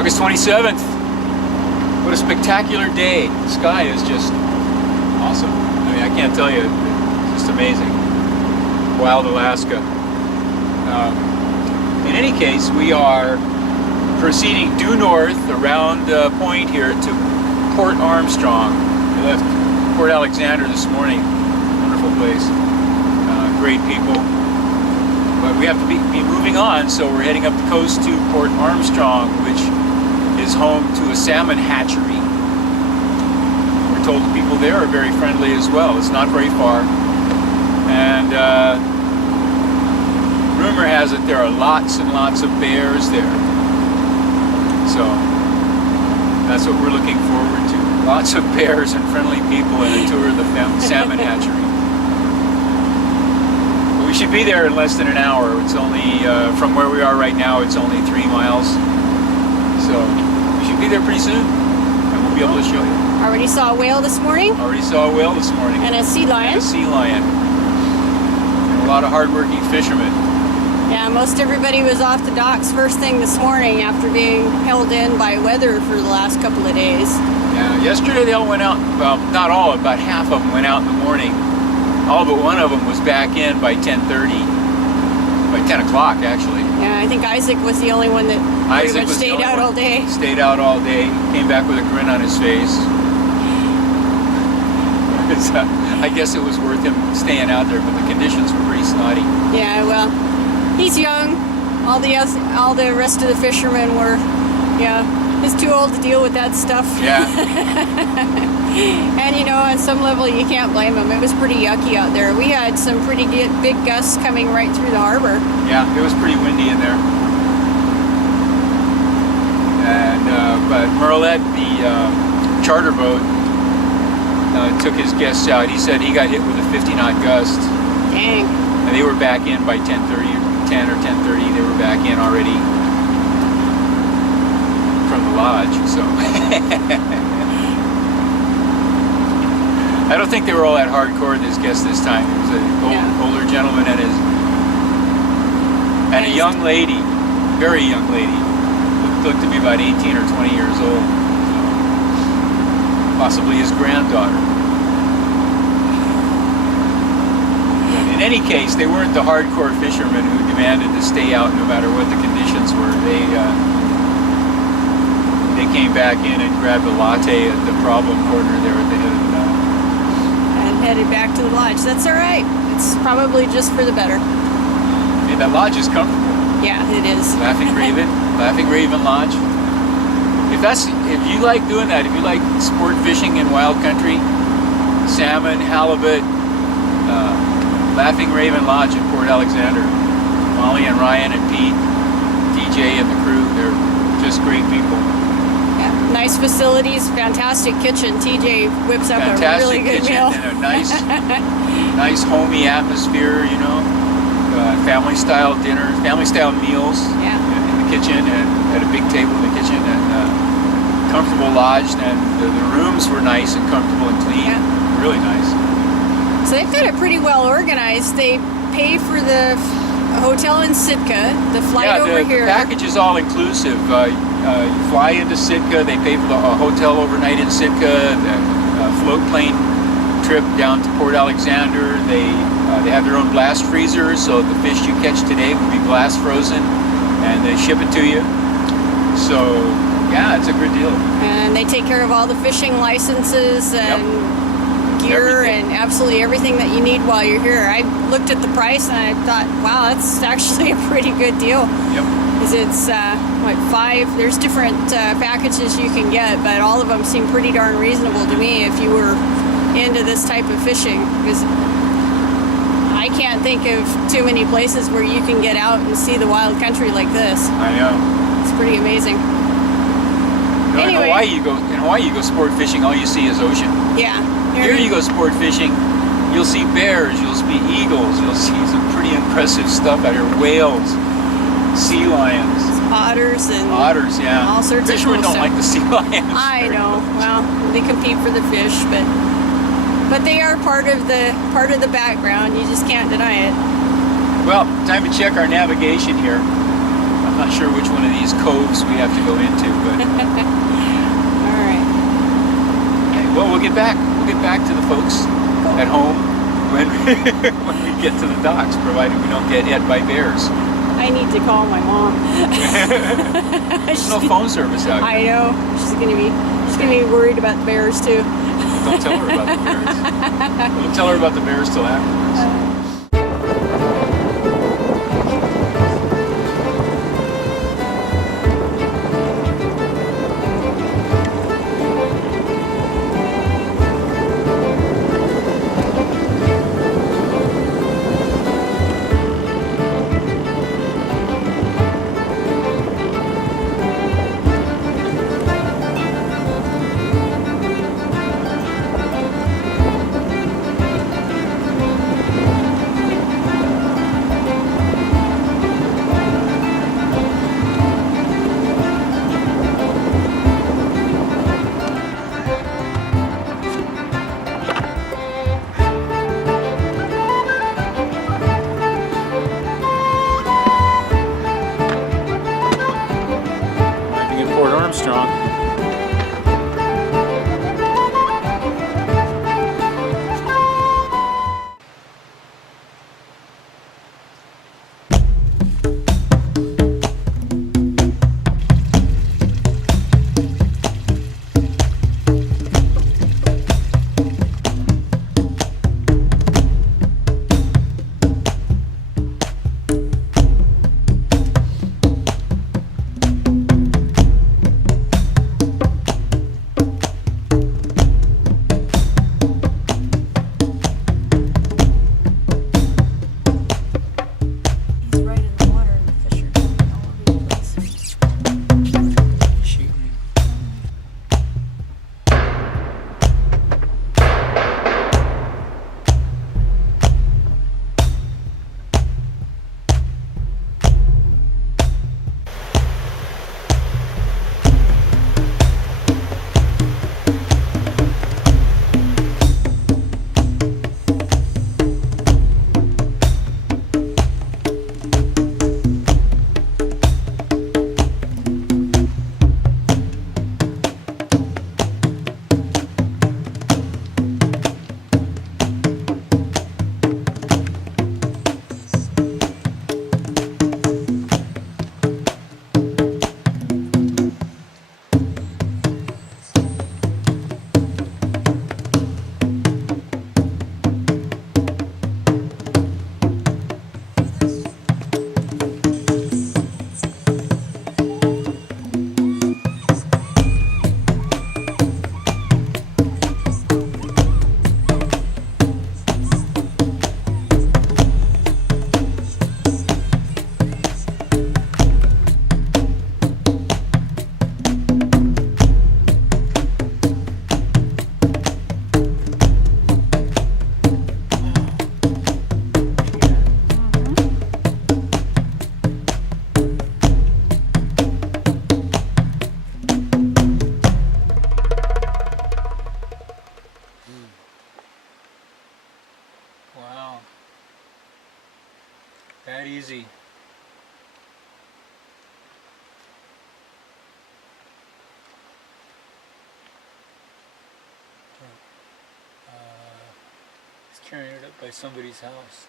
August 27th. What a spectacular day. The sky is just awesome. I mean, I can't tell you, it's just amazing. Wild Alaska. In any case, we are proceeding due north around point here to Port Armstrong. We left Port Alexander this morning. Wonderful place. Great people. But we have to be moving on, so we're heading up the coast to Port Armstrong, which is home to a salmon hatchery. We're told the people there are very friendly as well. It's not very far. And rumor has it there are lots and lots of bears there. So that's what we're looking forward to. Lots of bears and friendly people and a tour of the salmon hatchery. But we should be there in less than an hour. It's only, from where we are right now, it's only 3 miles. So we should be there pretty soon, and we'll be able to show you. Already saw a whale this morning. Already saw a whale this morning. And a sea lion. And a sea lion. And a lot of hardworking fishermen. Yeah, most everybody was off the docks first thing this morning after being held in by weather for the last couple of days. Yeah, yesterday they all went out, well, not all, about half of them went out in the morning. All but one of them was back in by 10:30, by 10 o'clock actually. Yeah, I think Isaac was the only one that pretty much stayed out all day. Stayed out all day, came back with a grin on his face. I guess it was worth him staying out there, but the conditions were pretty snotty. Yeah, well, he's young. All the rest of the fishermen were, yeah, he's too old to deal with that stuff. Yeah. And you know, on some level, you can't blame him. It was pretty yucky out there. We had some pretty big gusts coming right through the harbor. Yeah, it was pretty windy in there. And but Merlet, the charter boat, took his guests out. He said he got hit with a 50-knot gust. Dang. And they were back in by 10:30, 10 or 10:30. They were back in already from the lodge. So I don't think they were all that hardcore, his guests this time. It was an older gentleman and a young lady, very young lady, looked to be about 18 or 20 years old. Possibly his granddaughter. In any case, they weren't the hardcore fishermen who demanded to stay out no matter what the conditions were. They came back in and grabbed a latte at the problem corner there at the head of the dock. And headed back to the lodge. That's all right. It's probably just for the better. Hey, that lodge is comfortable. Yeah, it is. Laughing Raven Lodge. If you like doing that, if you like sport fishing in wild country, salmon, halibut, Laughing Raven Lodge in Port Alexander. Molly and Ryan and Pete, DJ and the crew, they're just great people. Yeah, nice facilities, fantastic kitchen. TJ whips up a really good meal. And a nice homey atmosphere, you know. Family style dinners, family style meals in the kitchen, and at a big table in the kitchen, and comfortable lodge, and the rooms were nice and comfortable and clean. Yeah. Really nice. So they've got it pretty well organized. They pay for the hotel in Sitka, the flight over here. The package is all inclusive. You fly into Sitka, they pay for the hotel overnight in Sitka, the float plane trip down to Port Alexander. They have their own blast freezer, so the fish you catch today will be blast frozen, and they ship it to you. So yeah, it's a good deal. And they take care of all the fishing licenses and gear and absolutely everything that you need while you're here. I looked at the price and I thought, wow, that's actually a pretty good deal. Yep. Because it's there's different packages you can get, but all of them seem pretty darn reasonable to me if you were into this type of fishing. Because I can't think of too many places where you can get out and see the wild country like this. I know. It's pretty amazing. Anyway. In Hawaii you go sport fishing, all you see is ocean. Yeah. Here you go sport fishing, you'll see bears, you'll see eagles, you'll see some pretty impressive stuff out here. Whales, sea lions. Otters, yeah. All sorts of Fishermen don't like the sea lions. I know. Well, they compete for the fish, but they are part of the background. You just can't deny it. Well, time to check our navigation here. Not sure which one of these coves we have to go into, but All right. okay, well, we'll get back to the folks at home when when we get to the docks, provided we don't get hit by bears. I need to call my mom. There's no phone service out here. I know. She's gonna be worried about the bears too. Don't tell her about the bears. Don't tell her about the bears till afterwards. Port Armstrong. He's right in the water and the fish are jumping all over the place. Shooting. Wow. That easy. He's carrying it up by somebody's house.